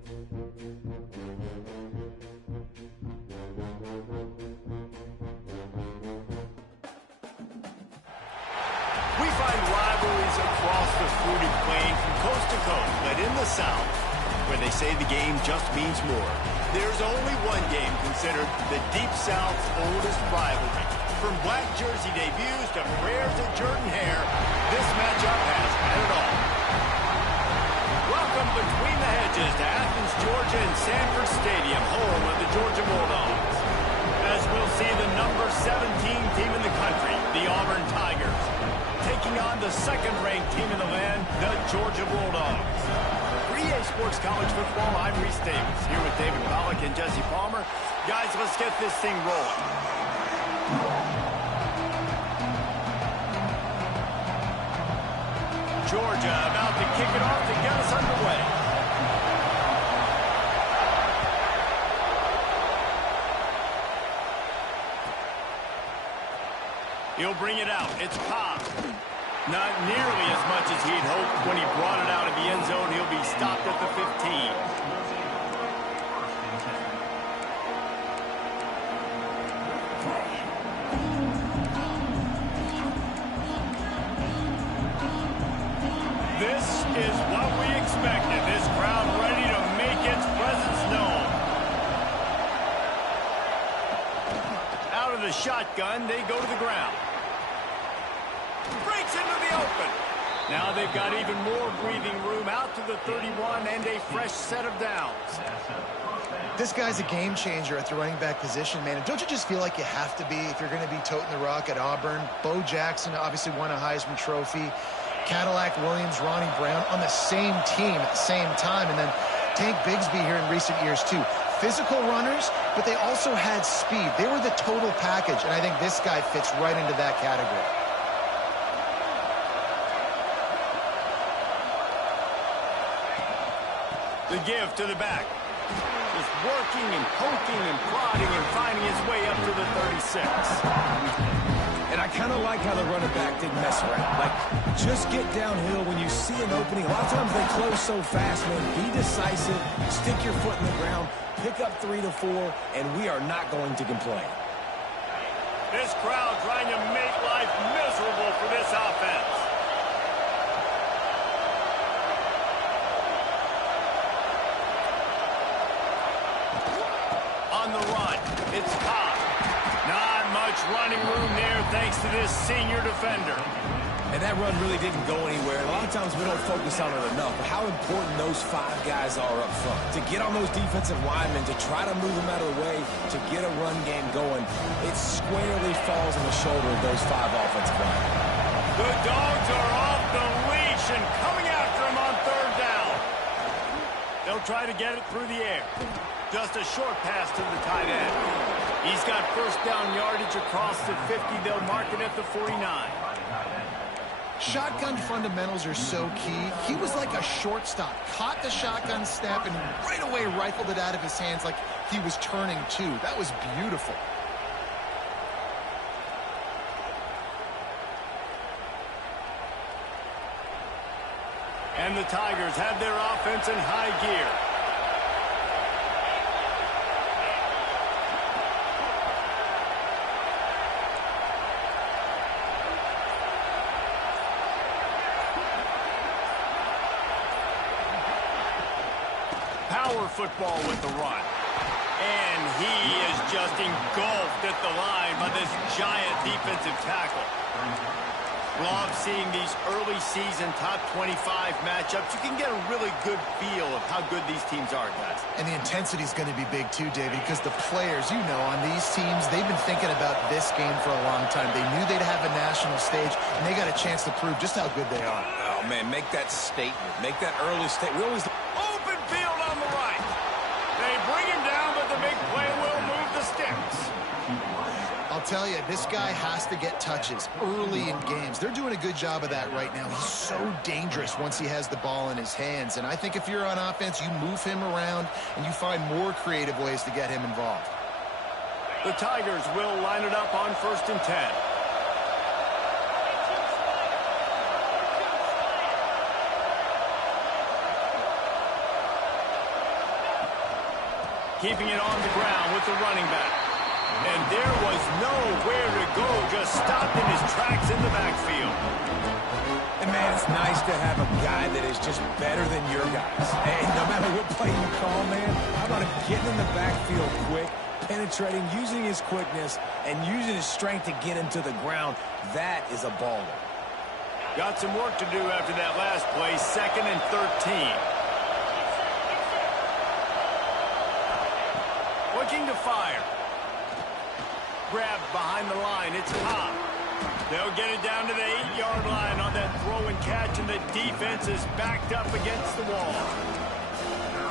We find rivalries across the fruited plain from coast to coast, but in the South, where they say the game just means more, there's only one game considered the Deep South's oldest rivalry. From black jersey debuts to prayers at Jordan Hare, this matchup has had it all. Welcome between the hedges to Athens, Georgia and Sanford Stadium, home of the Georgia Bulldogs. As we'll see the number 17 team in the country, the Auburn Tigers, taking on the second-ranked team in the land, the Georgia Bulldogs. For EA Sports College Football, I'm Reese Davis, here with David Pollack and Jesse Palmer. Guys, let's get this thing rolling. Georgia about to kick it off to get us underway. He'll bring it out. It's Cobb. Not nearly as much as he'd hoped when he brought it out of the end zone. He'll be stopped at the 15. This is what we expected. This crowd ready to make its presence known. Out of the shotgun, they go to the ground. Breaks into the open. Now they've got even more breathing room out to the 31 and a fresh set of downs. This guy's a game changer at the running back position, man. And don't you just feel like you have to be if you're going to be toting the rock at Auburn? Bo Jackson obviously won a Heisman Trophy. Cadillac Williams, Ronnie Brown on the same team at the same time. And then Tank Bigsby here in recent years, too. Physical runners, but they also had speed. They were the total package, and I think this guy fits right into that category. The give to the back. Just working and poking and prodding and finding his way up to the 36. And I kind of like how the running back didn't mess around. Like, just get downhill when you see an opening. A lot of times they close so fast, man. Be decisive, stick your foot in the ground, pick up 3 to 4, and we are not going to complain. This crowd trying to make life miserable for this offense. On the run, it's Cobb. Not much running room there thanks to this senior defender. And that run really didn't go anywhere. A lot of times we don't focus on it enough, but how important those 5 guys are up front. To get on those defensive linemen, to try to move them out of the way, to get a run game going, it squarely falls on the shoulder of those 5 offensive linemen. The Dogs are off the leash and coming after him on 3rd down. They'll try to get it through the air. Just a short pass to the tight end. He's got 1st down yardage across the 50. They'll mark it at the 49. Shotgun fundamentals are so key. He was like a shortstop. Caught the shotgun snap and right away rifled it out of his hands like he was turning too. That was beautiful. And the Tigers have their offense in high gear. Power football with the run. And he is just engulfed at the line by this giant defensive tackle. Love seeing these early season top 25 matchups. You can get a really good feel of how good these teams are, guys. And the intensity is going to be big too, David, because the players, you know, on these teams, they've been thinking about this game for a long time. They knew they'd have a national stage, and they got a chance to prove just how good they are. Oh, man, make that statement. Make that early statement. We always... Open field on the right. They bring him down, but the big play will move the sticks. I'll tell you, this guy has to get touches early in games. They're doing a good job of that right now. He's so dangerous once he has the ball in his hands. And I think if you're on offense, you move him around and you find more creative ways to get him involved. The Tigers will line it up on 1st and 10. keeping it on the ground with the running back. And there was nowhere to go, just stopped in his tracks in the backfield. And, man, it's nice to have a guy that is just better than your guys. And no matter what play you call, man, how about him getting in the backfield quick, penetrating, using his quickness, and using his strength to get into the ground. That is a baller. Got some work to do after that last play, 2nd and 13. Looking to fire. Grabbed behind the line, it's Ncaa. They'll get it down to the 8-yard line on that throw and catch, and the defense is backed up against the wall.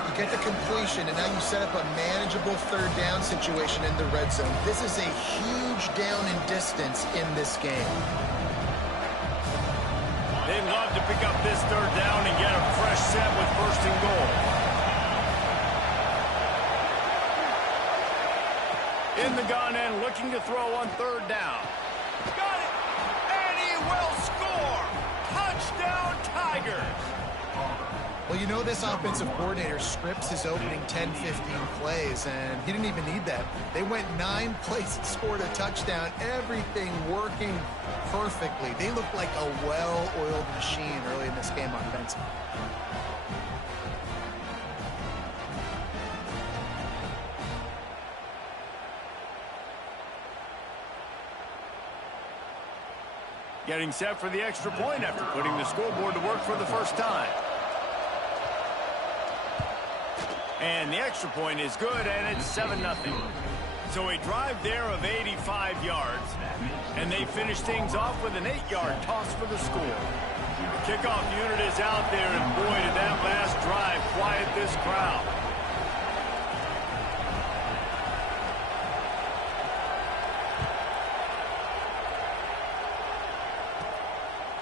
You get the completion, and now you set up a manageable 3rd down situation in the red zone. This is a huge down in distance in this game. They'd love to pick up this 3rd down and get a fresh set with 1st and goal. In the gun and looking to throw on 3rd down. Got it! And he will score! Touchdown, Tigers! Well, you know this offensive coordinator scripts his opening 10, 15 plays, and he didn't even need that. They went 9 plays and scored a touchdown, everything working perfectly. They look like a well-oiled machine early in this game offensively. Getting set for the extra point after putting the scoreboard to work for the first time. And the extra point is good, and it's 7-0. So a drive there of 85 yards, and they finish things off with an 8-yard toss for the score. The kickoff unit is out there, and boy, did that last drive quiet this crowd.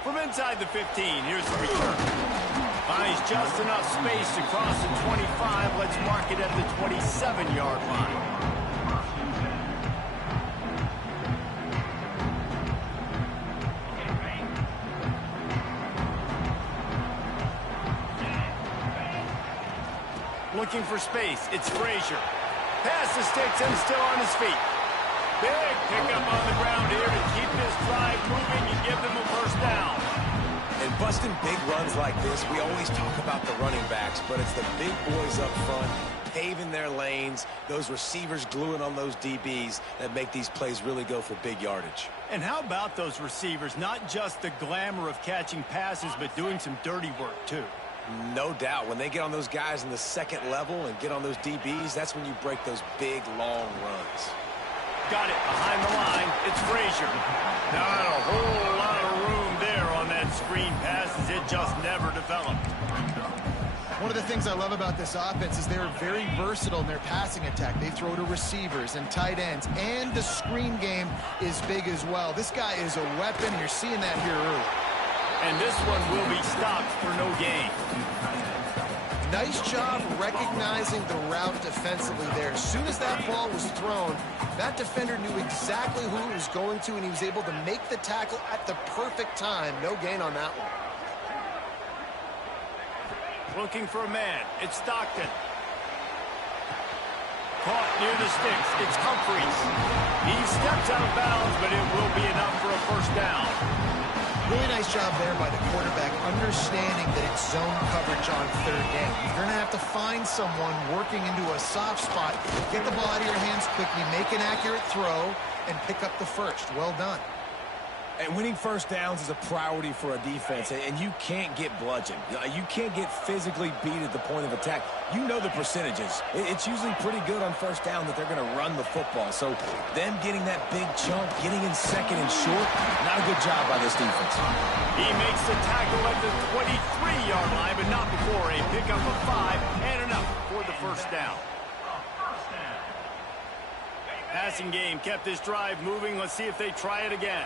From inside the 15, here's the return. Finds just enough space to cross the 25. Let's mark it at the 27-yard line. Looking for space. It's Frazier. Pass the sticks and still on his feet. Big pickup on the ground here to keep this drive moving and give them a 1st down. And busting big runs like this, we always talk about the running backs, but it's the big boys up front, paving their lanes, those receivers gluing on those DBs that make these plays really go for big yardage. And how about those receivers? Not just the glamour of catching passes, but doing some dirty work, too. No doubt. When they get on those guys in the 2nd level and get on those DBs, that's when you break those big, long runs. Got it behind the line. It's Frazier. Not a whole lot of room there on that screen pass as it just never developed. One of the things I love about this offense is they're very versatile in their passing attack. They throw to receivers and tight ends, and the screen game is big as well. This guy is a weapon, and you're seeing that here early. And this one will be stopped for no gain. Nice job recognizing the route defensively there. As soon as that ball was thrown, that defender knew exactly who he was going to, and he was able to make the tackle at the perfect time. No gain on that one. Looking for a man. It's Stockton. Caught near the sticks. It's Humphries. He steps out of bounds, but it will be enough for a 1st down. Really nice job there by the quarterback, understanding that it's zone coverage on 3rd down. You're going to have to find someone working into a soft spot, get the ball out of your hands quickly, make an accurate throw, and pick up the 1st. Well done. And winning 1st downs is a priority for a defense, and you can't get bludgeoned. You can't get physically beat at the point of attack. You know the percentages. It's usually pretty good on 1st down that they're going to run the football. So them getting that big chunk, getting in 2nd and short, not a good job by this defense. He makes the tackle at the 23-yard line, but not before a pickup of 5 and enough for the 1st down. Passing game kept this drive moving. Let's see if they try it again.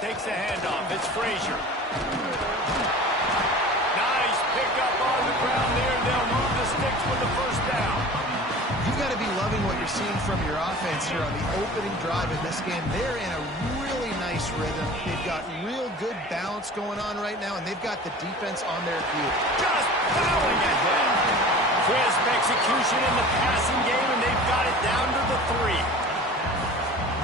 Takes a handoff. It's Frazier. Nice pickup on the ground there. They'll move the sticks with the 1st down. You've got to be loving what you're seeing from your offense here on the opening drive of this game. They're in a really nice nice rhythm. They've got real good balance going on right now, and they've got the defense on their feet. Just plowing ahead. Crisp execution in the passing game, and they've got it down to the 3.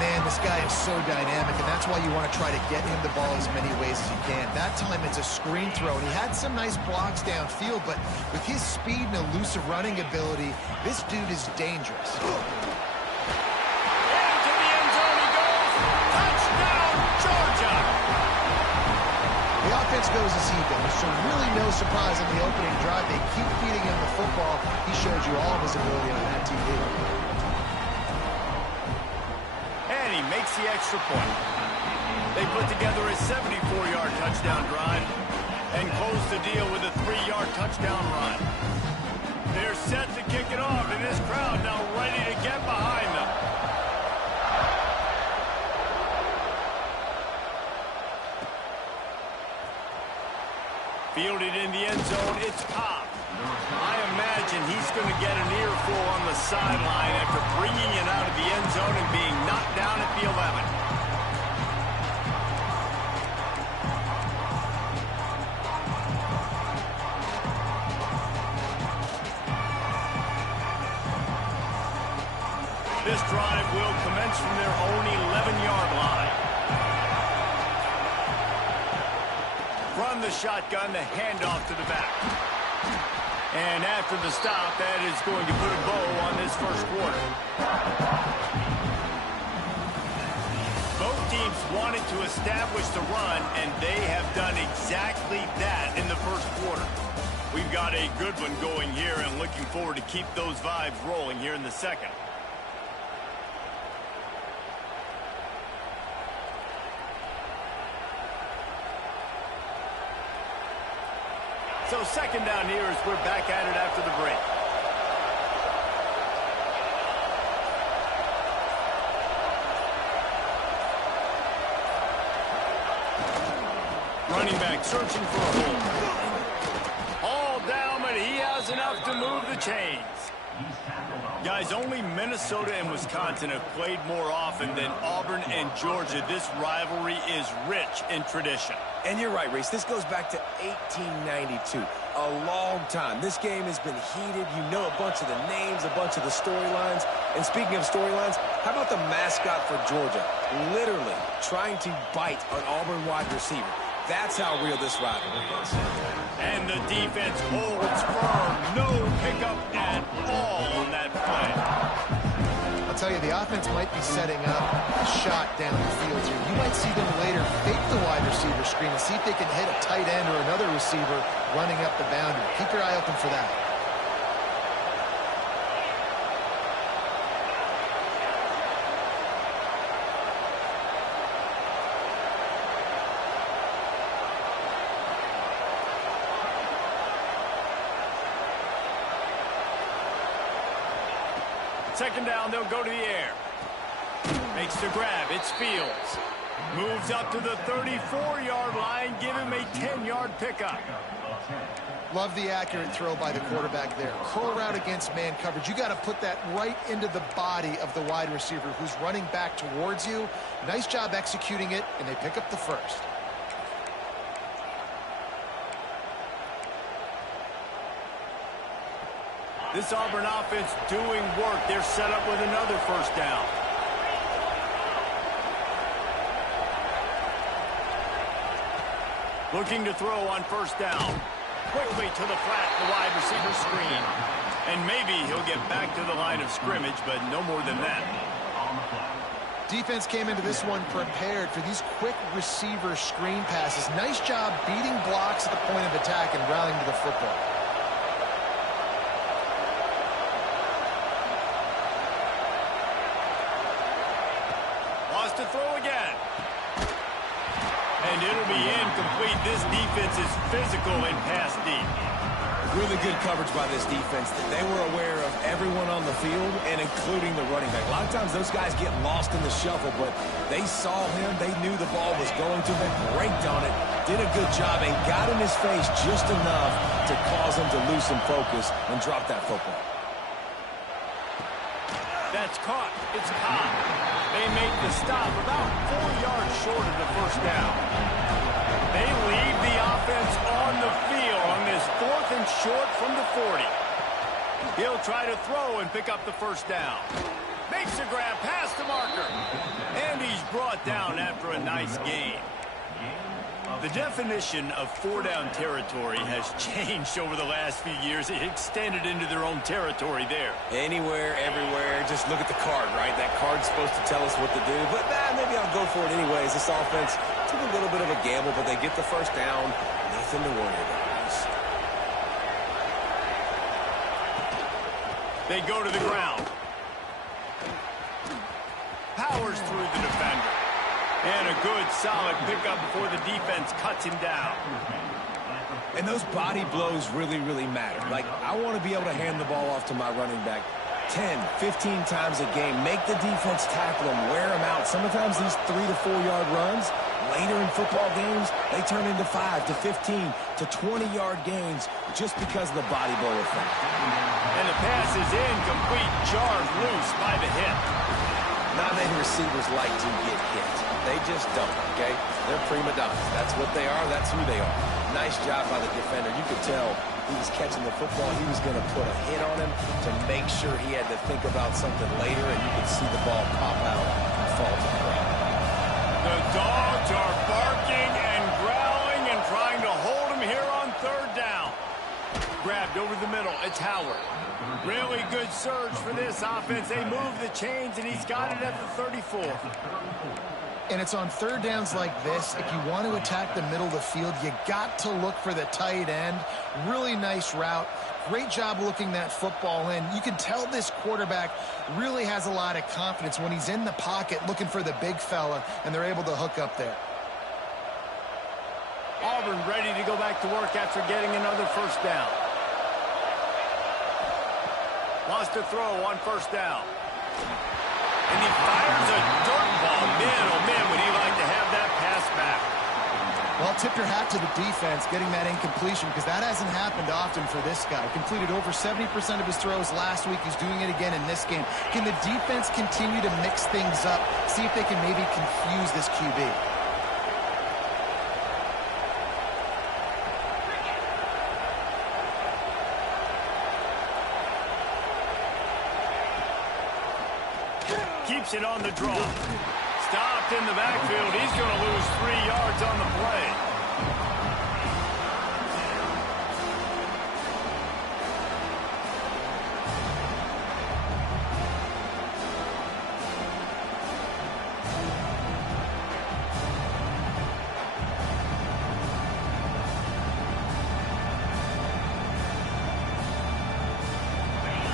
Man, this guy is so dynamic, and that's why you want to try to get him the ball as many ways as you can. That time, it's a screen throw, and he had some nice blocks downfield, but with his speed and elusive running ability, this dude is dangerous. Into the end zone he goes. Touchdown, Georgia! The offense goes as he goes, so really no surprise on the opening drive. They keep feeding him the football. He showed you all of his ability on that TV. And he makes the extra point. They put together a 74-yard touchdown drive and close the deal with a 3-yard touchdown run. They're set to kick it off, and this crowd now ready to get behind them. Fielded in the end zone, it's Pop. I imagine he's going to get an earful on the sideline after bringing it out of the end zone and being knocked down at the 11. This drive will commence from their own 11-yard line. Run the shotgun, the handoff to the back. And after the stop, that is going to put a bow on this first quarter. Both teams wanted to establish the run, and they have done exactly that in the first quarter. We've got a good one going here, and looking forward to keep those vibes rolling here in the second. So second down here as we're back at it after the break. Running back searching for a hole. All down, but he has enough to move the chains. Guys, only Minnesota and Wisconsin have played more often than Auburn and Georgia. This rivalry is rich in tradition. And you're right, Reese. This goes back to 1892. A long time. This game has been heated. You know a bunch of the names, a bunch of the storylines. And speaking of storylines, how about the mascot for Georgia? Literally trying to bite an Auburn wide receiver. That's how real this rivalry is. And the defense holds firm. No pickup at all on that play. I'll tell you, the offense might be setting up a shot down the field here. You might see them later fake the wide receiver screen and see if they can hit a tight end or another receiver running up the boundary. Keep your eye open for that. Second down, they'll go to the air. Makes the grab, it's Fields. Moves up to the 34-yard line, give him a 10-yard pickup. Love the accurate throw by the quarterback there. Curl route against man coverage. You got to put that right into the body of the wide receiver who's running back towards you. Nice job executing it, and they pick up the first. This Auburn offense doing work. They're set up with another first down. Looking to throw on first down. Quickly to the flat, the wide receiver screen. And maybe he'll get back to the line of scrimmage, but no more than that. Defense came into this one prepared for these quick receiver screen passes. Nice job beating blocks at the point of attack and rallying to the football. To throw again. And it'll be incomplete. This defense is physical and pass deep. Really good coverage by this defense. They were aware of everyone on the field, and including the running back. A lot of times those guys get lost in the shuffle, but they saw him. They knew the ball was going to them, braked on it, did a good job, and got in his face just enough to cause him to lose some focus and drop that football. That's caught. It's caught. They make the stop about 4 yards short of the first down. They leave the offense on the field on this 4th and short from the 40. He'll try to throw and pick up the first down. Makes a grab past the marker. And he's brought down after a nice gain. The definition of 4-down territory has changed over the last few years. It extended into their own territory there. Anywhere, everywhere, just look at the card, right? That card's supposed to tell us what to do, but maybe I'll go for it anyways. This offense took a little bit of a gamble, but they get the first down. Nothing to worry about. They go to the ground. Powers through the defender. And a good, solid pickup before the defense cuts him down. And those body blows really, really matter. Like, I want to be able to hand the ball off to my running back 10, 15 times a game. Make the defense tackle them, wear them out. Sometimes these 3 to 4 yard runs, later in football games, they turn into 5 to 15 to 20 yard gains just because of the body blow effect. And the pass is incomplete, jarred loose by the hip. Not many receivers like to get hit. They just don't, okay? They're prima donnas. That's what they are. That's who they are. Nice job by the defender. You could tell he was catching the football. He was going to put a hit on him to make sure he had to think about something later, and you could see the ball pop out and fall to the ground. The dogs are barking and growling and trying to hold him here on 3rd down. Grabbed over the middle. It's Howard. Really good surge for this offense. They move the chains, and he's got it at the 34. And it's on 3rd downs like this. If you want to attack the middle of the field, you got to look for the tight end. Really nice route. Great job looking that football in. You can tell this quarterback really has a lot of confidence when he's in the pocket looking for the big fella, and they're able to hook up there. Auburn ready to go back to work after getting another first down. Wants to throw on 1st down. And he fires a dirt ball. Man, oh man, would he like to have that pass back. Well, tip your hat to the defense getting that incompletion, because that hasn't happened often for this guy. Completed over 70% of his throws last week. He's doing it again in this game. Can the defense continue to mix things up? See if they can maybe confuse this QB. Keeps it on the draw. Stopped in the backfield. He's going to lose 3 yards on the play.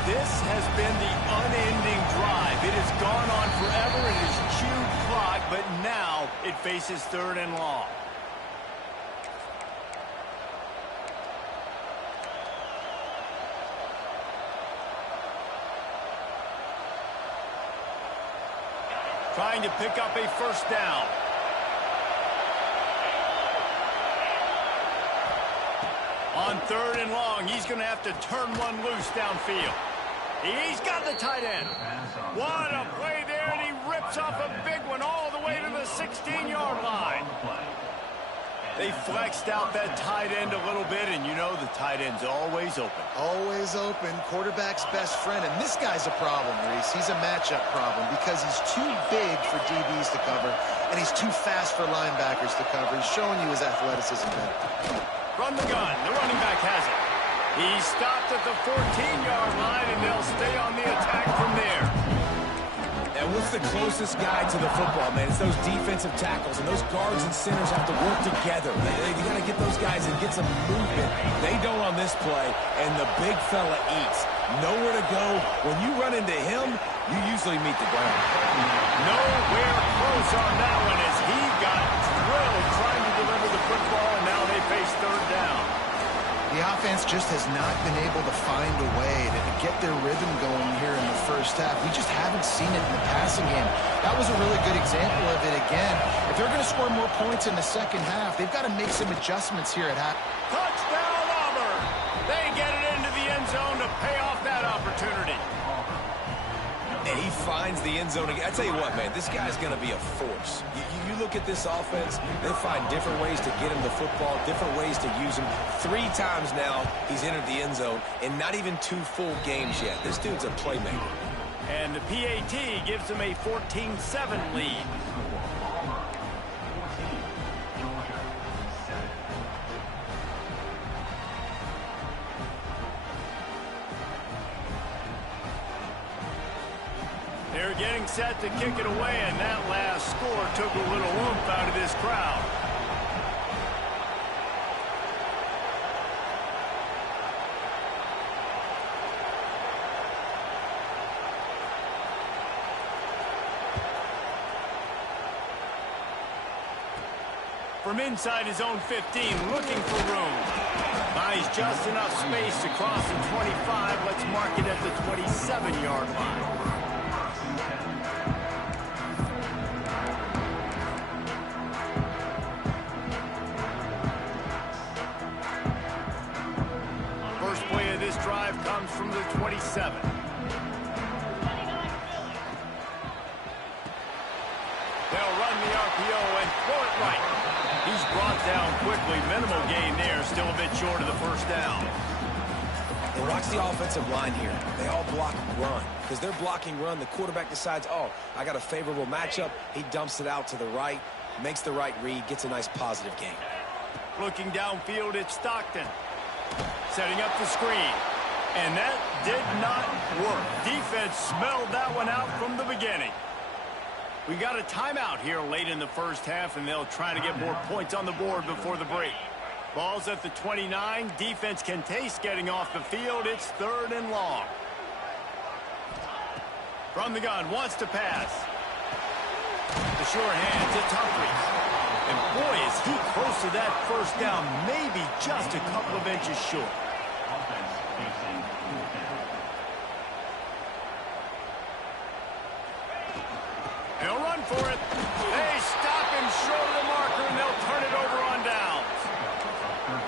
This has been the unending drive. It has gone on forever. It has chewed clock, but now it faces 3rd and long. Trying to pick up a first down. On 3rd and long, he's going to have to turn one loose downfield. He's got the tight end. What a play there, and he rips off a big one all the way to the 16-yard line. They flexed out that tight end a little bit, and you know the tight end's always open. Always open. Quarterback's best friend. And this guy's a problem, Reese. He's a matchup problem because he's too big for DBs to cover, and he's too fast for linebackers to cover. He's showing you his athleticism better. From the gun, the running back has it. He stopped at the 14-yard line, and they'll stay on the attack from there. And what's the closest guy to the football, man? It's those defensive tackles, and those guards and centers have to work together. You got to get those guys and get some movement. They don't on this play, and the big fella eats. Nowhere to go. When you run into him, you usually meet the ground. Nowhere close on that one as he got drilled trying to deliver the football, and now they face 3rd down. The offense just has not been able to find a way to get their rhythm going here in the first half. We just haven't seen it in the passing game. That was a really good example of it again. If they're going to score more points in the second half, they've got to make some adjustments here at half. Touchdown, Auburn! They get it into the end zone to pay off that opportunity. And he finds the end zone again. I tell you what, man, this guy's going to be a force. You look at this offense, they find different ways to get him the football, different ways to use him. 3 times now he's entered the end zone, and not even 2 full games yet. This dude's a playmaker. And the PAT gives him a 14-7 lead. They're getting set to kick it away, and that last score took a little oomph out of this crowd. From inside his own 15, looking for room. Buys just enough space to cross the 25. Let's mark it at the 27-yard line. Drive comes from the 27. They'll run the RPO and throw it right. He's brought down quickly. Minimal gain there. Still a bit short of the first down. And watch the offensive line here. They all block run. Because they're blocking run, the quarterback decides, oh, I got a favorable matchup. He dumps it out to the right, makes the right read, gets a nice positive gain. Looking downfield, it's Stockton. Setting up the screen. And that did not work. Defense smelled that one out from the beginning. We got a timeout here late in the first half, and they'll try to get more points on the board before the break. Ball's at the 29. Defense can taste getting off the field. It's 3rd and long. From the gun, wants to pass. The sure hand to Humphries. And boy, is he close to that first down, maybe just a couple of inches short. They'll run for it. They stop him short of the marker, and they'll turn it over on downs.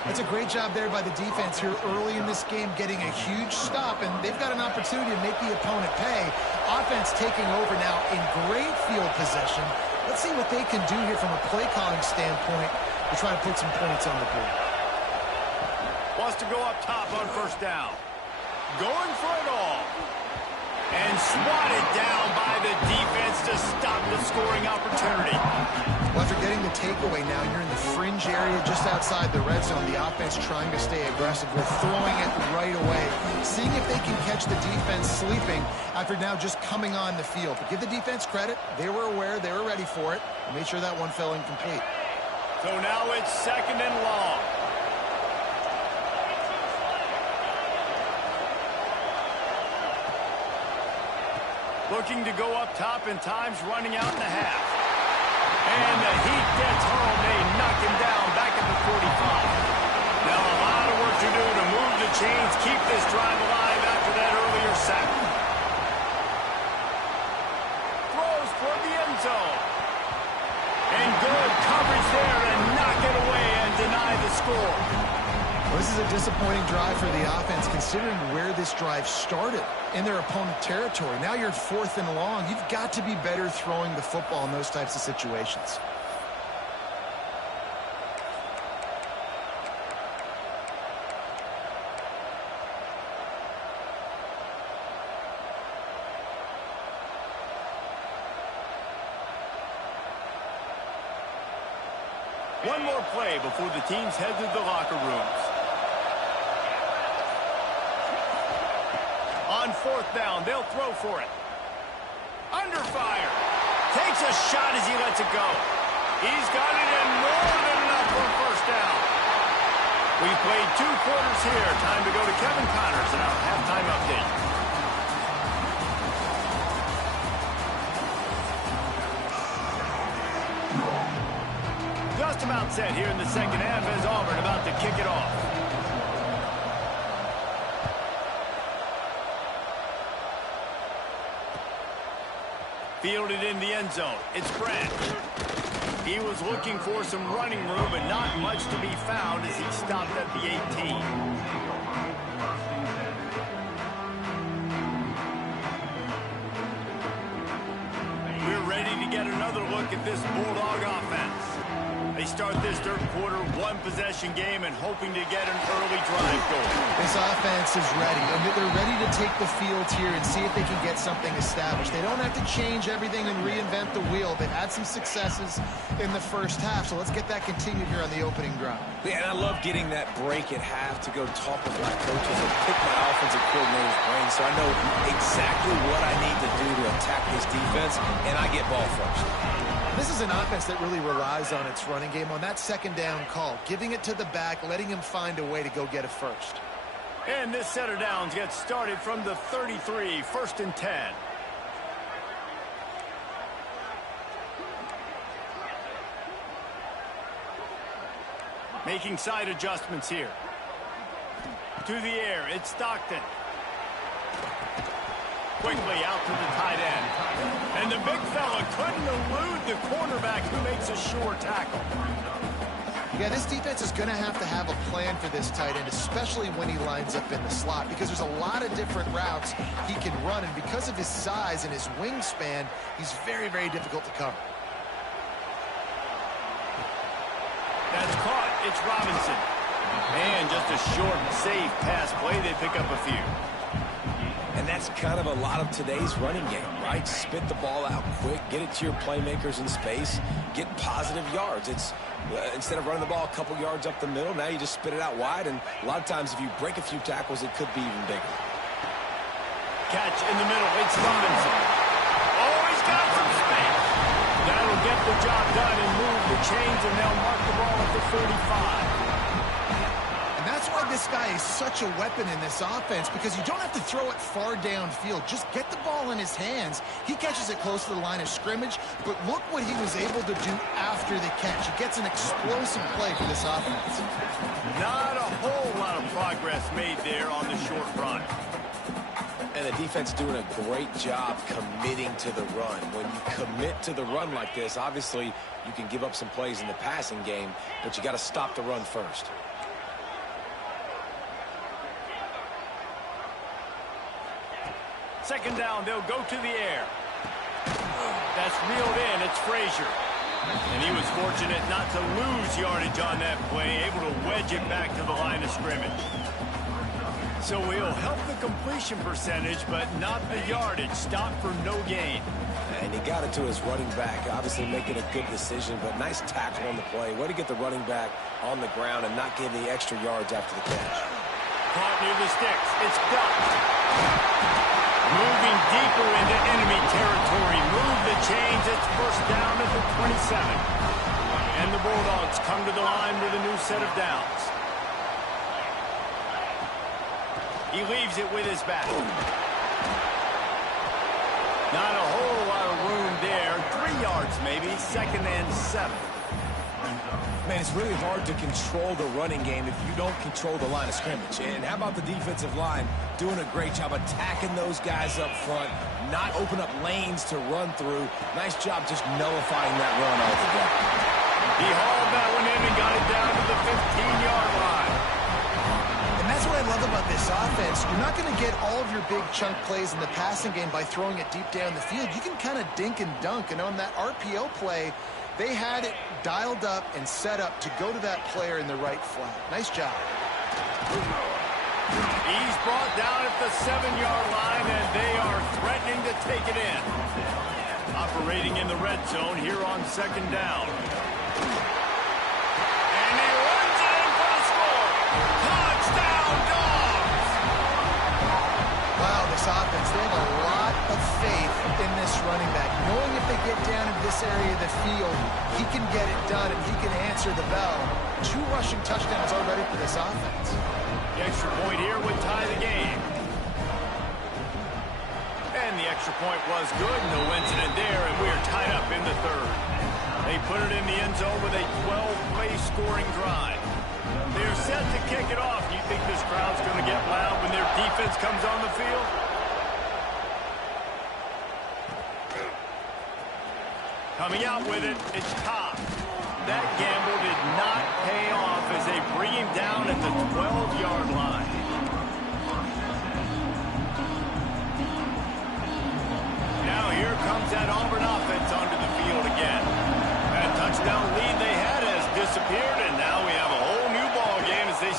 That's a great job there by the defense here early in this game, getting a huge stop, and they've got an opportunity to make the opponent pay. Offense taking over now in great field possession. Let's see what they can do here from a play calling standpoint to try to put some points on the board. Wants to go up top on first down. Going for it all. And swatted down by the defense to stop the scoring opportunity. Well, after getting the takeaway now, you're in the fringe area just outside the red zone. The offense trying to stay aggressive. We're throwing it right away, seeing if they can catch the defense sleeping after now just coming on the field. But give the defense credit. They were aware. They were ready for it. And made sure that one fell incomplete. So now it's 2nd and long. Looking to go up top, and time's running out in the half. And the heat gets home. They knock him down back at the 45. Now a lot of work to do to move the chains, keep this drive alive after that earlier sack. Throws for the end zone. And good coverage there to knock it away and deny the score. Well, this is a disappointing drive for the offense, considering where this drive started in their opponent territory. Now you're 4th and long. You've got to be better throwing the football in those types of situations. One more play before the teams head to the locker rooms. On 4th down, they'll throw for it. Under fire. Takes a shot as he lets it go. He's got it in more than enough for a first down. We've played 2 quarters here. Time to go to Kevin Connors in our halftime update. Just about set here in the second half as Auburn about to kick it off. Fielded in the end zone. It's Branch. He was looking for some running room, but not much to be found as he stopped at the 18. look at this Bulldog offense. They start this third quarter one-possession game and hoping to get an early drive going. This offense is ready. I mean, they're ready to take the field here and see if they can get something established. They don't have to change everything and reinvent the wheel. They've had some successes in the first half, so let's get that continued here on the opening drive. Yeah, and I love getting that break at half to go talk with my coaches and pick my offensive coordinator's brain so I know exactly what I need to do to attack this defense, and I get ball first. This is an offense that really relies on its running game on that second down call, giving it to the back, letting him find a way to go get a first. And this set of downs gets started from the 33, 1st and 10. Making side adjustments here. To the air, it's Stockton. Quickly out to the tight end. And the big fella couldn't elude the cornerback who makes a sure tackle. Yeah, this defense is going to have a plan for this tight end, especially when he lines up in the slot, because there's a lot of different routes he can run, and because of his size and his wingspan, he's very, very difficult to cover. That's caught. It's Robinson. And just a short, safe pass play. They pick up a few. And that's kind of a lot of today's running game, right? Spit the ball out quick, get it to your playmakers in space, get positive yards. It's instead of running the ball a couple yards up the middle, now you just spit it out wide, and a lot of times if you break a few tackles, it could be even bigger. Catch in the middle. It's Robinson. Oh, he's got some space. That'll get the job done and move the chains, and they'll mark the ball at the 35. That's why this guy is such a weapon in this offense, because you don't have to throw it far downfield. Just get the ball in his hands. He catches it close to the line of scrimmage, but look what he was able to do after the catch. He gets an explosive play for this offense. Not a whole lot of progress made there on the short run. And the defense doing a great job committing to the run. When you commit to the run like this, obviously you can give up some plays in the passing game, but you got to stop the run first. Second down, they'll go to the air. That's reeled in. It's Frazier. And he was fortunate not to lose yardage on that play, able to wedge it back to the line of scrimmage. So he'll help the completion percentage, but not the yardage. Stop for no gain. And he got it to his running back, obviously making a good decision, but nice tackle on the play. Way to get the running back on the ground and not give the extra yards after the catch. Caught near the sticks. It's ducked. Moving deeper into enemy territory. Move the chains. It's first down at the 27. And the Bulldogs come to the line with a new set of downs. He leaves it with his back. Not a whole lot of room there. 3 yards maybe. 2nd and 7. Man, it's really hard to control the running game if you don't control the line of scrimmage. And how about the defensive line doing a great job attacking those guys up front, not open up lanes to run through. Nice job just nullifying that run altogether. He hauled that one in and got it down to the 15-yard line. And that's what I love about this offense. You're not going to get all of your big chunk plays in the passing game by throwing it deep down the field. You can kind of dink and dunk. And on that RPO play, they had it dialed up and set up to go to that player in the right flat. Nice job. He's brought down at the 7-yard line, and they are threatening to take it in. Operating in the red zone here on 2nd down. And he runs it in for the score. Touchdown, Dogs! Wow, this offense, they have a lot of faith in this running back. Knowing if they get down in this area of the field, he can get it done and he can answer the bell. 2 rushing touchdowns already for this offense. The extra point here would tie the game. And the extra point was good. No incident there, and we are tied up in the 3rd. They put it in the end zone with a 12-play scoring drive. They're set to kick it off. You think this crowd's going to get loud when their defense comes on the field? Coming out with it, it's Cobb. That gamble did not pay off as they bring him down at the 12-yard line. Now here comes that Auburn offense onto the field again.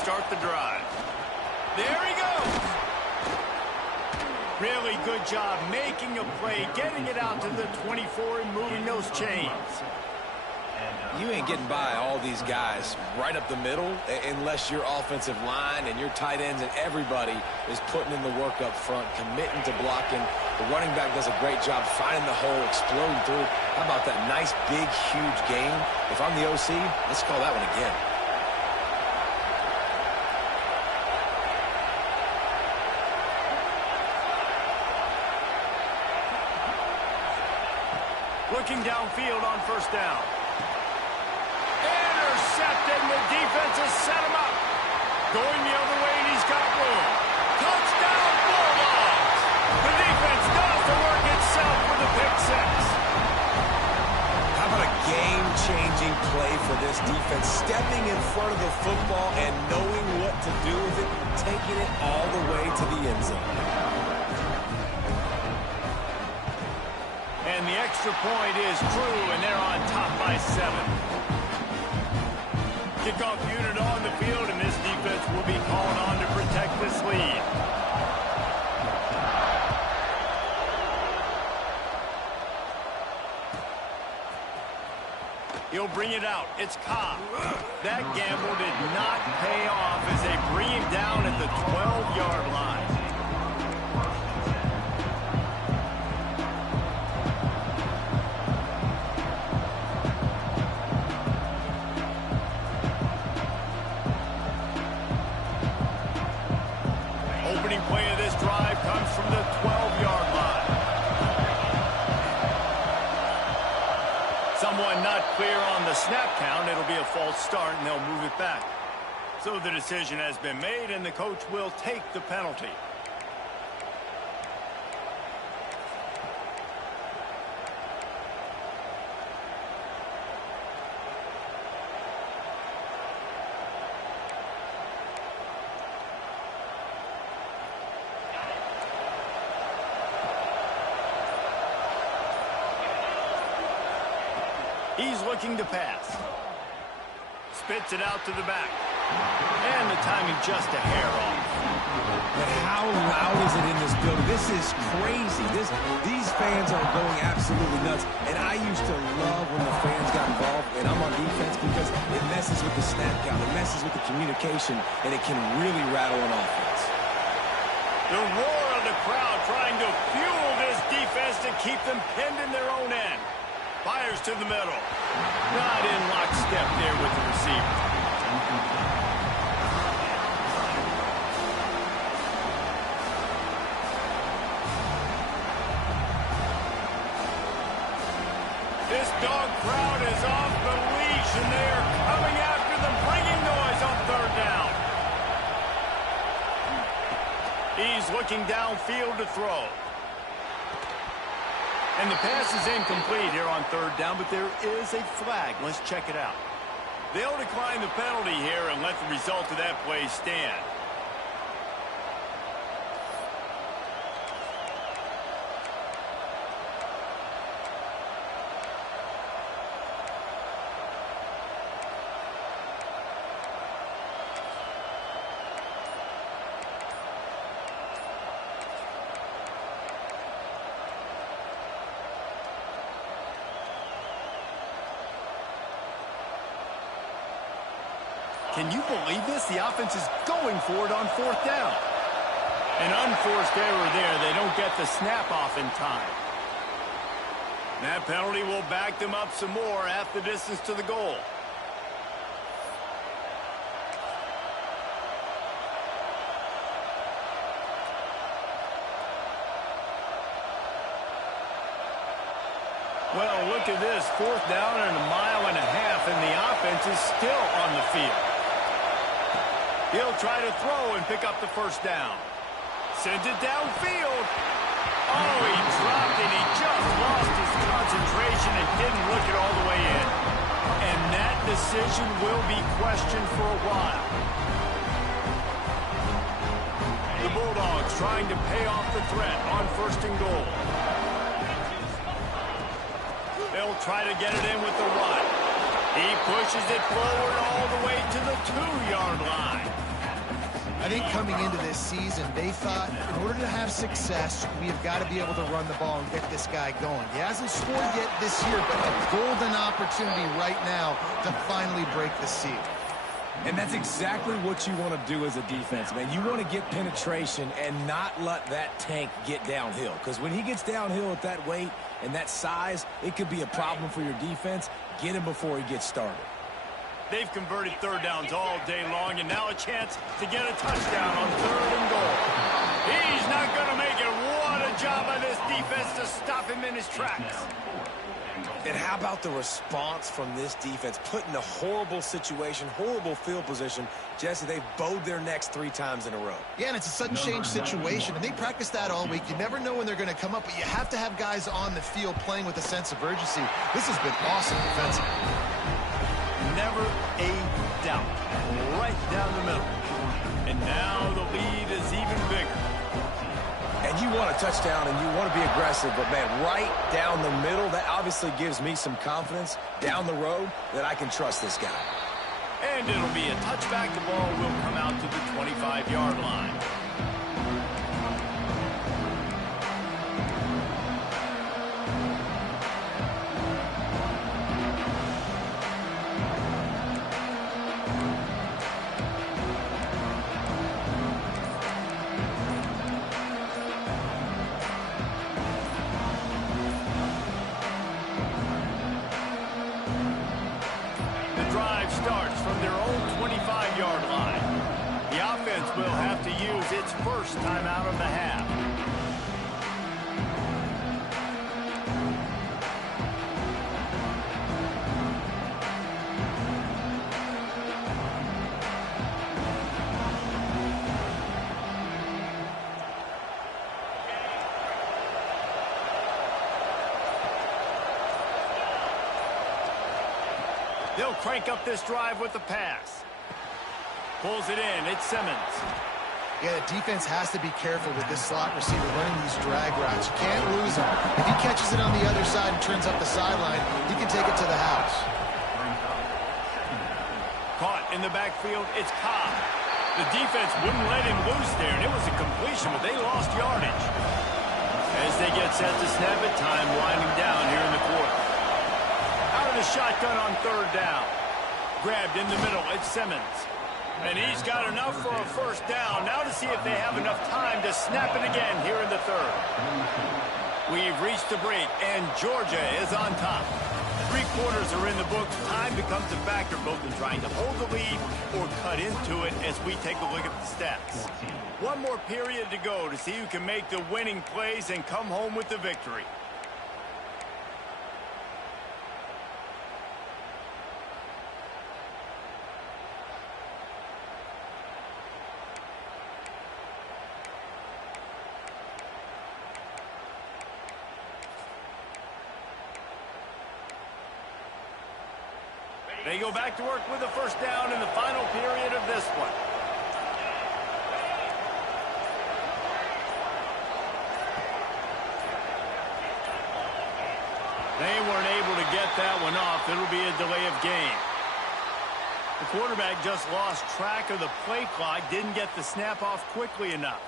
start the drive. There he goes. Really good job making a play, getting it out to the 24 and moving those chains. You ain't getting by all these guys right up the middle unless your offensive line and your tight ends and everybody is putting in the work up front, committing to blocking. The running back does a great job finding the hole, exploding through. How about that nice, big, huge gain? If I'm the OC, let's call that one again. Looking downfield on first down. Intercepted, and the defense has set him up. Going the other way, and he's got room. Touchdown, Bulldogs! The defense does the work itself with a pick six. How about a game-changing play for this defense? Stepping in front of the football and knowing what to do with it, taking it all the way to the end zone. And the extra point is true, and they're on top by 7. Kickoff unit on the field, and this defense will be called on to protect this lead. He'll bring it out. It's Ncaa. That gamble did not pay off as they bring him down at the 12-yard line. Opening play of this drive comes from the 12-yard line. Someone not clear on the snap count. It'll be a false start, and they'll move it back. So the decision has been made, and the coach will take the penalty. He's looking to pass. Spits it out to the back. And the timing just a hair off. But how loud is it in this building? This is crazy. These fans are going absolutely nuts. And I used to love when the fans got involved, and I'm on defense, because it messes with the snap count. It messes with the communication, and it can really rattle an offense. The roar of the crowd trying to fuel this defense to keep them pinned in their own end. Fires to the middle. Not in lockstep there with the receiver. This dog crowd is off the leash, and they are coming after them, bringing noise on third down. He's looking downfield to throw. And the pass is incomplete here on third down, but there is a flag. Let's check it out. They'll decline the penalty here and let the result of that play stand. Can you believe this? The offense is going for it on fourth down. An unforced error there. They don't get the snap off in time. That penalty will back them up some more, half the distance to the goal. Well, look at this. Fourth down and a mile and a half, and the offense is still on the field. He'll try to throw and pick up the first down. Sends it downfield. Oh, he dropped it. He just lost his concentration and didn't look it all the way in. And that decision will be questioned for a while. The Bulldogs trying to pay off the threat on first and goal. They'll try to get it in with the run. He pushes it forward all the way to the 2-yard line. I think coming into this season, they thought in order to have success, we have got to be able to run the ball and get this guy going. He hasn't scored yet this year, but a golden opportunity right now to finally break the seal. And that's exactly what you want to do as a defense, man. You want to get penetration and not let that tank get downhill. Because when he gets downhill at that weight and that size, it could be a problem for your defense. Get him before he gets started. They've converted third downs all day long, and now a chance to get a touchdown on 3rd and goal. He's not going to make it. What a job by this defense to stop him in his tracks. And how about the response from this defense? Put in a horrible situation, horrible field position. Jesse, they've bowed their necks 3 times in a row. Yeah, and it's a sudden change situation, and they practice that all week. You never know when they're going to come up, but you have to have guys on the field playing with a sense of urgency. This has been awesome defensively. Never a doubt. Right down the middle. And now the lead is even bigger. And you want a touchdown and you want to be aggressive, but, man, right down the middle, that obviously gives me some confidence down the road that I can trust this guy. And it'll be a touchback. The ball will come out to the 25-yard line. Starts from their own 25-yard line. The offense will have to use its first timeout of the half. They'll crank up this drive with the pass. Pulls it in. It's Simmons. Yeah, the defense has to be careful with this slot receiver running these drag routes. You can't lose him. If he catches it on the other side and turns up the sideline, he can take it to the house. Caught in the backfield. It's Ncaa. The defense wouldn't let him loose there, and it was a completion, but they lost yardage. As they get set to snap it, time winding down here in the quarter. The shotgun on 3rd down. Grabbed in the middle. It's Simmons. And he's got enough for a first down. Now to see if they have enough time to snap it again here in the 3rd. We've reached the break, and Georgia is on top. 3 quarters are in the books. Time becomes a factor both in trying to hold the lead or cut into it as we take a look at the stats. 1 more period to go to see who can make the winning plays and come home with the victory. They go back to work with a first down in the final period of this one. They weren't able to get that one off. It'll be a delay of game. The quarterback just lost track of the play clock, didn't get the snap off quickly enough.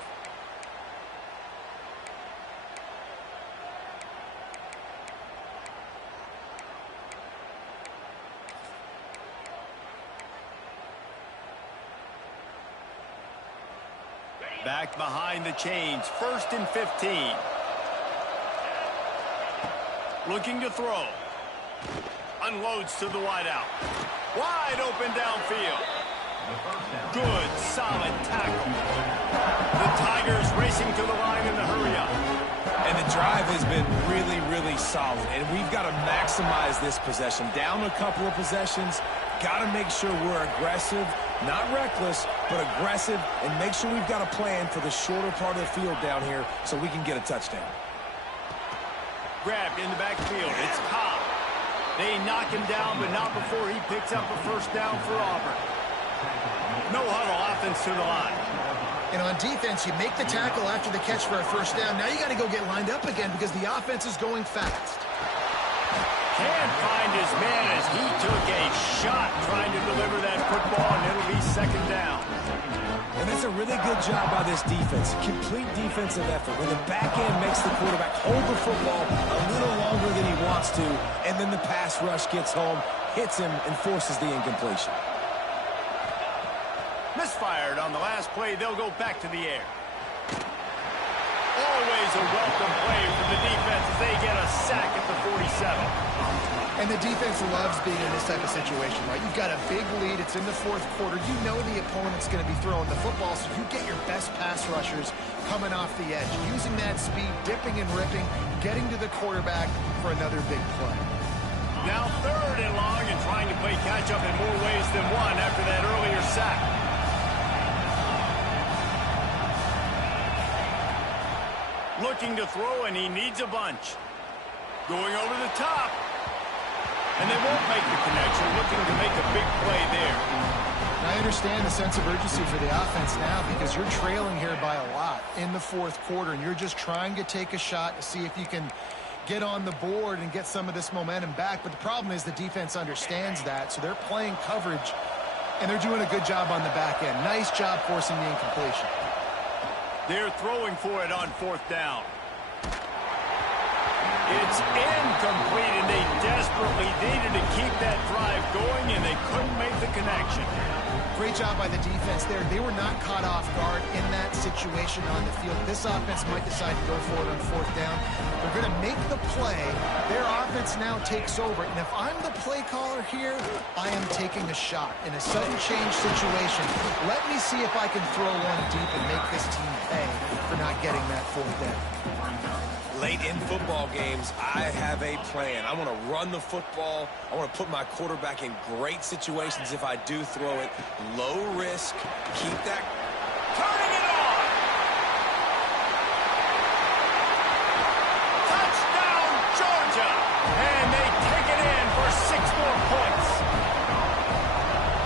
Back behind the chains, 1st and 15. Looking to throw. Unloads to the wideout. Wide open downfield. Good, solid tackle. The Tigers racing to the line in the hurry-up. And the drive has been really, really solid. And we've got to maximize this possession. Down a couple of possessions. Got to make sure we're aggressive, not reckless, but aggressive, and make sure we've got a plan for the shorter part of the field down here so we can get a touchdown. Grabbed in the backfield. It's Ncaa. They knock him down, but not before he picks up a first down for Auburn. No huddle, offense to the line. And on defense, you make the tackle after the catch for a first down. Now you got to go get lined up again because the offense is going fast. Can't find his man as he took a shot trying to deliver that football, and it'll be 2nd down. And that's That's a really good job by this defense. Complete defensive effort. When the back end makes the quarterback hold the football a little longer than he wants to, and then the pass rush gets home, hits him, and forces the incompletion. Misfired on the last play. They'll go back to the air. Always a welcome play from the defense as they get a sack at the 47. And the defense loves being in this type of situation, right? You've got a big lead. It's in the fourth quarter. You know the opponent's going to be throwing the football, so you get your best pass rushers coming off the edge, using that speed, dipping and ripping, getting to the quarterback for another big play. Now 3rd and long and trying to play catch-up in more ways than one after that earlier sack. Looking to throw, and he needs a bunch. Going over the top. And they won't make the connection, looking to make a big play there. I understand the sense of urgency for the offense now because you're trailing here by a lot in the fourth quarter, and you're just trying to take a shot to see if you can get on the board and get some of this momentum back. But the problem is the defense understands that, so they're playing coverage, and they're doing a good job on the back end. Nice job forcing the incompletion. They're throwing for it on 4th down. It's incomplete, and they desperately needed to keep that drive going, and they couldn't make the connection. Great job by the defense there. They were not caught off guard in that situation on the field. This offense might decide to go for it on 4th down. They're going to make the play. Their offense now takes over, and if I'm the play caller here, I am taking a shot. In a sudden change situation, let me see if I can throw one deep and make this team pay for not getting that 4th down. Late in football games, I have a plan. I want to run the football. I want to put my quarterback in great situations if I do throw it. Low risk. Keep that. Turning it on! Touchdown, Georgia! And they take it in for 6 more points.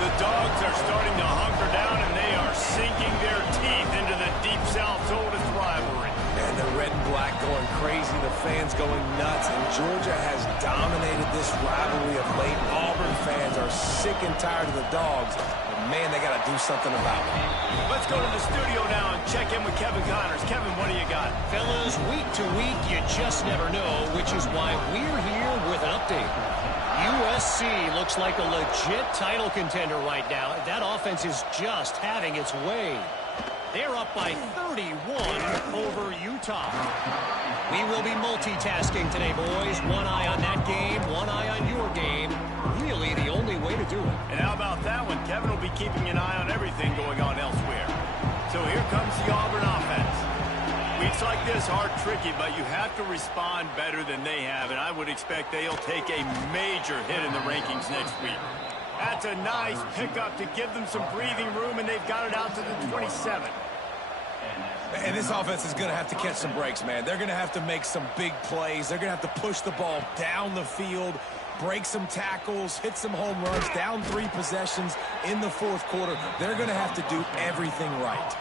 The Dogs are starting to hunker down, and they are sinking their teeth into the Deep South's oldest rivalry. And the red and black going crazy, the fans going nuts, and Georgia has dominated this rivalry of late. Auburn fans are sick and tired of the Dogs, but man, they got to do something about it. Let's go to the studio now and check in with Kevin Connors. Kevin, what do you got? Fellas, week to week, you just never know, which is why we're here with an update. USC looks like a legit title contender right now. That offense is just having its way. They're up by 31 over Utah. We will be multitasking today, boys. One eye on that game, one eye on your game. Really the only way to do it. And how about that one? Kevin will be keeping an eye on everything going on elsewhere. So here comes the Auburn offense. Weeks like this are tricky, but you have to respond better than they have, and I would expect they'll take a major hit in the rankings next week. That's a nice pickup to give them some breathing room, and they've got it out to the 27. And this offense is going to have to catch some breaks, man. They're going to have to make some big plays. They're going to have to push the ball down the field, break some tackles, hit some home runs, down 3 possessions in the fourth quarter. They're going to have to do everything right.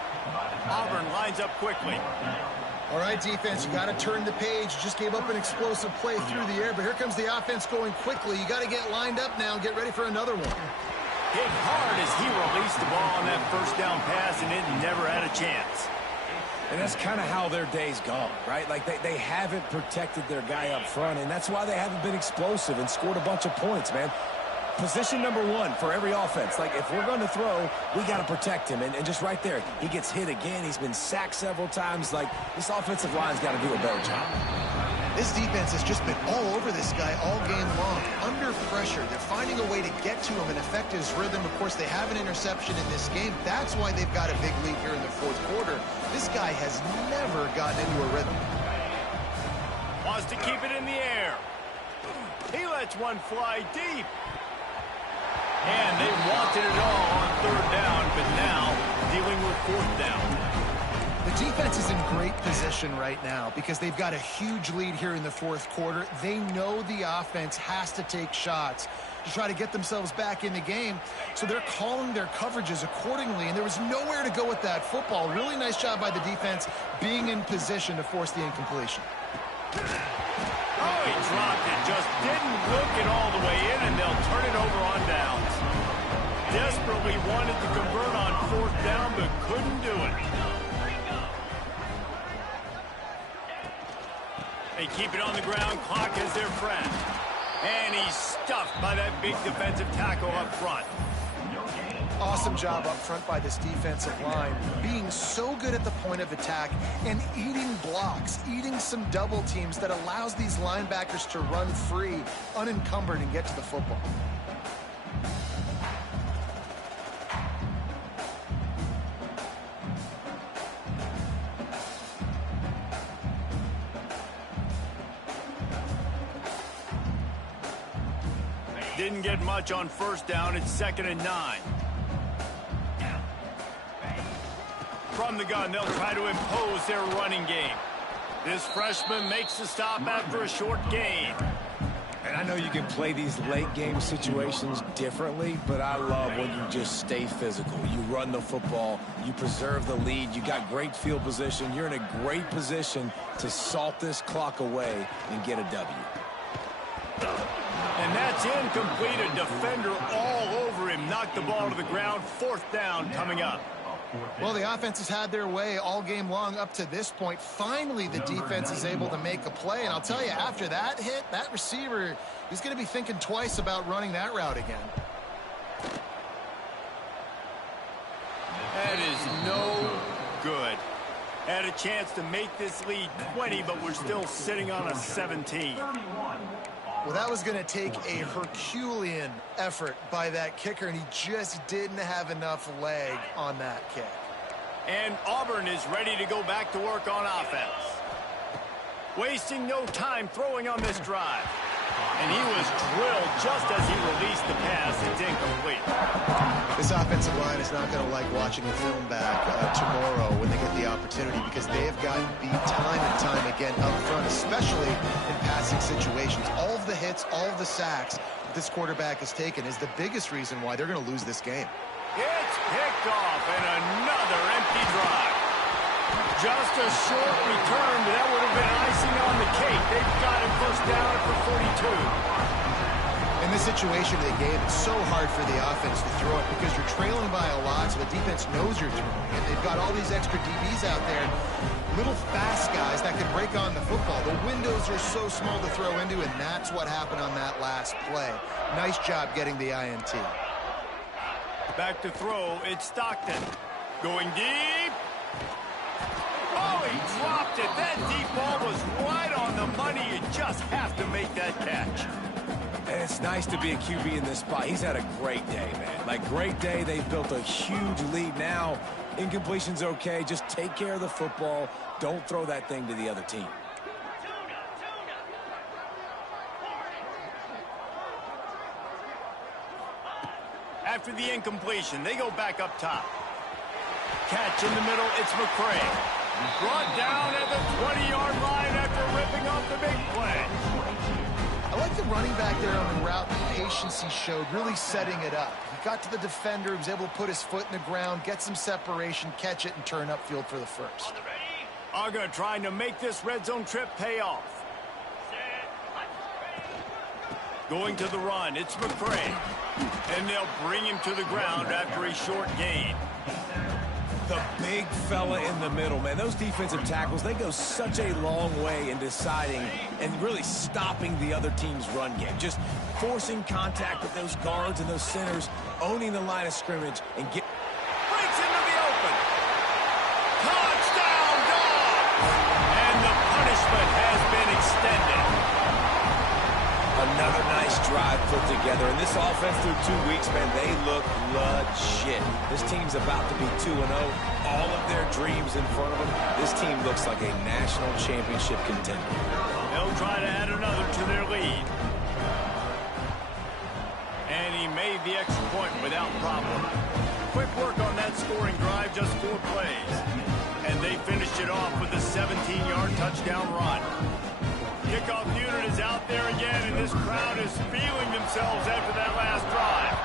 Auburn lines up quickly. All right, defense, you got to turn the page. You just gave up an explosive play through the air, but here comes the offense going quickly. You got to get lined up now and get ready for another one. Hit hard as he released the ball on that 1st down pass, and it never had a chance. And that's kind of how their day's gone, right? Like they haven't protected their guy up front, and that's why they haven't been explosive and scored a bunch of points, man. Position number 1 for every offense. Like, if we're going to throw, we got to protect him. And just right there, he gets hit again. He's been sacked several times. Like, this offensive line's got to do a better job. This defense has just been all over this guy all game long. Under pressure, they're finding a way to get to him and affect his rhythm. Of course, they have an interception in this game. That's why they've got a big lead here in the fourth quarter. This guy has never gotten into a rhythm. Wants to keep it in the air. He lets one fly deep. And they wanted it all on 3rd down, but now dealing with 4th down. The defense is in great position right now because they've got a huge lead here in the fourth quarter. They know the offense has to take shots to try to get themselves back in the game, so they're calling their coverages accordingly, and there was nowhere to go with that football. Really nice job by the defense being in position to force the incompletion. Oh, he dropped it, just didn't look it all the way in, and they'll turn it over on downs. Desperately wanted to convert on fourth down, but couldn't do it. They keep it on the ground. Clock is their friend. And he's stuffed by that big defensive tackle up front. Awesome job up front by this defensive line, being so good at the point of attack and eating blocks, eating some double teams that allows these linebackers to run free, unencumbered, and get to the football. Didn't get much on first down. It's 2nd and 9. From the gun, they'll try to impose their running game. This freshman makes the stop after a short gain. And I know you can play these late game situations differently, but I love when you just stay physical. You run the football, you preserve the lead, you got great field position, you're in a great position to salt this clock away and get a W. And that's incomplete. A defender all over him. Knocked the ball to the ground. 4th down coming up. Well, the offense has had their way all game long up to this point. Finally, the defense is able to make a play. And I'll tell you, after that hit, that receiver, he's going to be thinking twice about running that route again. That is no good. Had a chance to make this lead 20, but we're still sitting on a 17. Well, that was going to take a Herculean effort by that kicker, and he just didn't have enough leg on that kick. And Auburn is ready to go back to work on offense. Wasting no time throwing on this drive. And he was drilled just as he released the pass. It's incomplete. This offensive line is not going to like watching the film back tomorrow when they get the opportunity, because they have gotten beat time and time again up front, especially in passing situations. All of the hits, all of the sacks that this quarterback has taken is the biggest reason why they're going to lose this game. It's picked off, and another empty drive. Just a short return, but that would have been icing on the cake. They've got it first down for 42. In this situation of the game, it's so hard for the offense to throw it because you're trailing by a lot, so the defense knows you're throwing. And they've got all these extra DBs out there, little fast guys that can break on the football. The windows are so small to throw into, and that's what happened on that last play. Nice job getting the INT. Back to throw, it's Stockton. Going deep. Oh, he dropped it. That deep ball was right on the money. You just have to make that catch. And it's nice to be a QB in this spot. He's had a great day, man. Like, great day. They've built a huge lead now. Incompletion's okay. Just take care of the football. Don't throw that thing to the other team. After the incompletion, they go back up top. Catch in the middle, it's McCray. Brought down at the 20-yard line after ripping off the big play. I like the running back there on the route, the patience he showed, really setting it up. He got to the defender, he was able to put his foot in the ground, get some separation, catch it, and turn upfield for the first. Aga trying to make this red zone trip pay off. Going to the run, it's McCray. And they'll bring him to the ground after a short gain. The big fella in the middle, man. Those defensive tackles, they go such a long way in deciding and really stopping the other team's run game. Just forcing contact with those guards and those centers, owning the line of scrimmage, and get... Breaks into the open. Touchdown, Dogs! And the punishment has been extended. Another nice drive put together. And this offense through 2 weeks, man, they look legit. This team's about to be 2-0. All of their dreams in front of them. This team looks like a national championship contender. They'll try to add another to their lead. And he made the extra point without problem. Quick work on that scoring drive, just 4 plays. And they finished it off with a 17-yard touchdown run. Kickoff unit is out there again, and this crowd is feeling themselves after that last drive.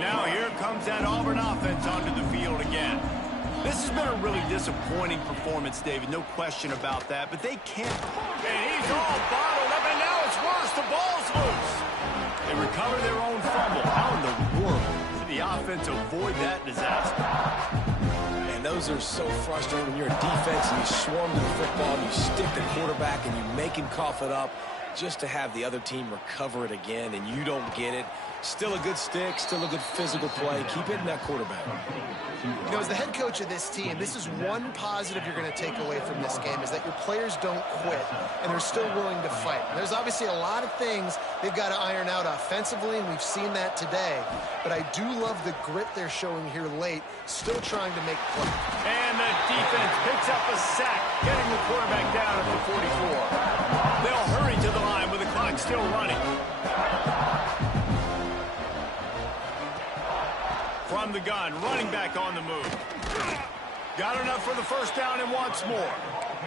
Now here comes that Auburn offense onto the field again. This has been a really disappointing performance, David. No question about that. But they can't. And he's all bottled up, and now it's worse. The ball's loose. They recover their own fumble. How in the world did the offense avoid that disaster? And those are so frustrating when you're a defense and you swarm to the football, and you stick the quarterback, and you make him cough it up just to have the other team recover it again, and you don't get it. Still a good stick, still a good physical play. Keep hitting that quarterback. You know, as the head coach of this team, this is one positive you're going to take away from this game, is that your players don't quit, and they're still willing to fight. And there's obviously a lot of things they've got to iron out offensively, and we've seen that today. But I do love the grit they're showing here late, still trying to make plays. And the defense picks up a sack, getting the quarterback down at the 44. They'll hurry to the line with the clock still running. From the gun, running back on the move. Got enough for the first down and wants more.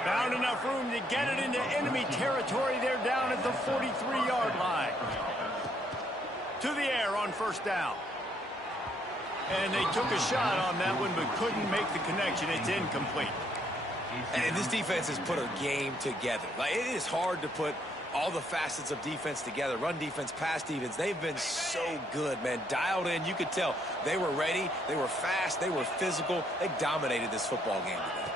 Found enough room to get it into enemy territory. They're down at the 43-yard line. To the air on first down. And they took a shot on that one, but couldn't make the connection. It's incomplete. And this defense has put a game together. Like, it is hard to put all the facets of defense together. Run defense, pass defense. They've been so good, man. Dialed in. You could tell they were ready. They were fast. They were physical. They dominated this football game today.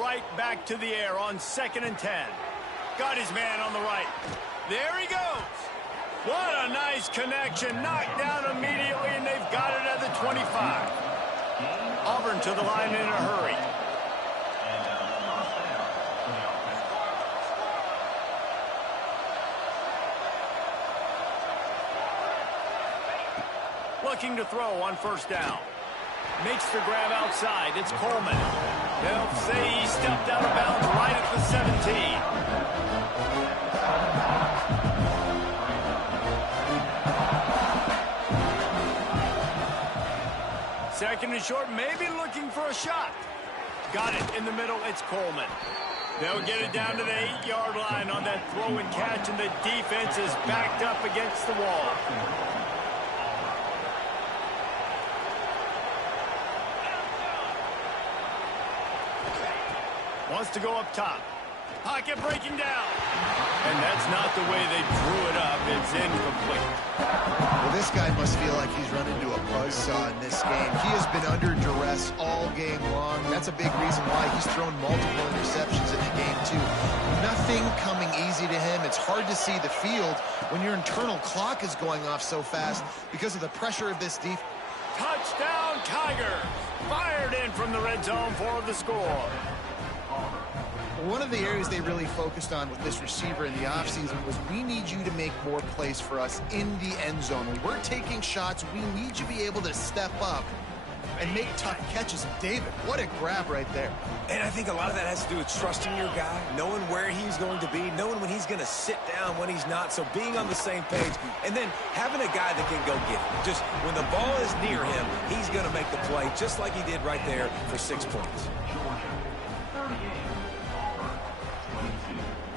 Right back to the air on 2nd and 10. Got his man on the right. There he goes. What a nice connection. Knocked down immediately, and they've got it at the 25. Auburn to the line in a hurry. Looking to throw on first down. Makes the grab outside. It's Coleman. They'll say he stepped out of bounds right at the 17. Second and short, maybe looking for a shot. Got it in the middle. It's Coleman. They'll get it down to the 8-yard line on that throw and catch, and the defense is backed up against the wall. Wants to go up top. Pocket breaking down. And that's not the way they drew it up. It's incomplete. Well, this guy must feel like he's run into a buzzsaw in this game. He has been under duress all game long. That's a big reason why he's thrown multiple interceptions in the game, too. Nothing coming easy to him. It's hard to see the field when your internal clock is going off so fast because of the pressure of this defense. Touchdown, Tigers! Fired in from the red zone for the score. One of the areas they really focused on with this receiver in the offseason was, we need you to make more plays for us in the end zone. When we're taking shots, we need you to be able to step up and make tough catches. And David, what a grab right there. And I think a lot of that has to do with trusting your guy, knowing where he's going to be, knowing when he's going to sit down, when he's not. So being on the same page, and then having a guy that can go get it. Just when the ball is near him, he's going to make the play, just like he did right there for 6 points.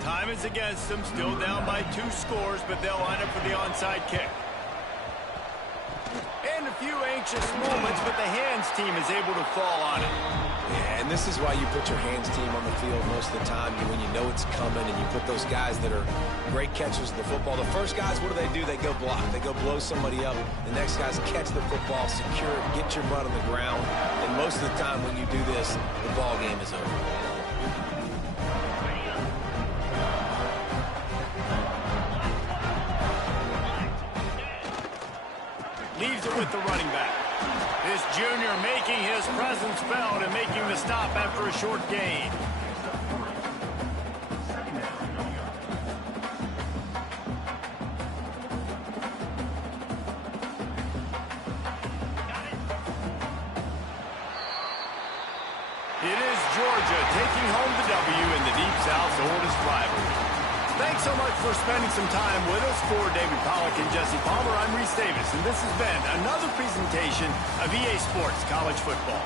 Time is against them, still down by 2 scores, but they'll line up for the onside kick. And a few anxious moments, but the hands team is able to fall on it. Yeah, and this is why you put your hands team on the field most of the time, when you know it's coming, and you put those guys that are great catchers of the football. The first guys, what do? They go block. They go blow somebody up. The next guys catch the football, secure it, get your butt on the ground. And most of the time when you do this, the ball game is over. Leaves it with the running back. This junior making his presence felt and making the stop after a short gain. It is Georgia taking home the W in the Deep South's oldest rivalry. Thanks so much for spending some time with us. For David Pollack and Jesse Palmer, I'm Reese Davis, and this has been another presentation of EA Sports College Football.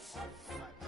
Bye.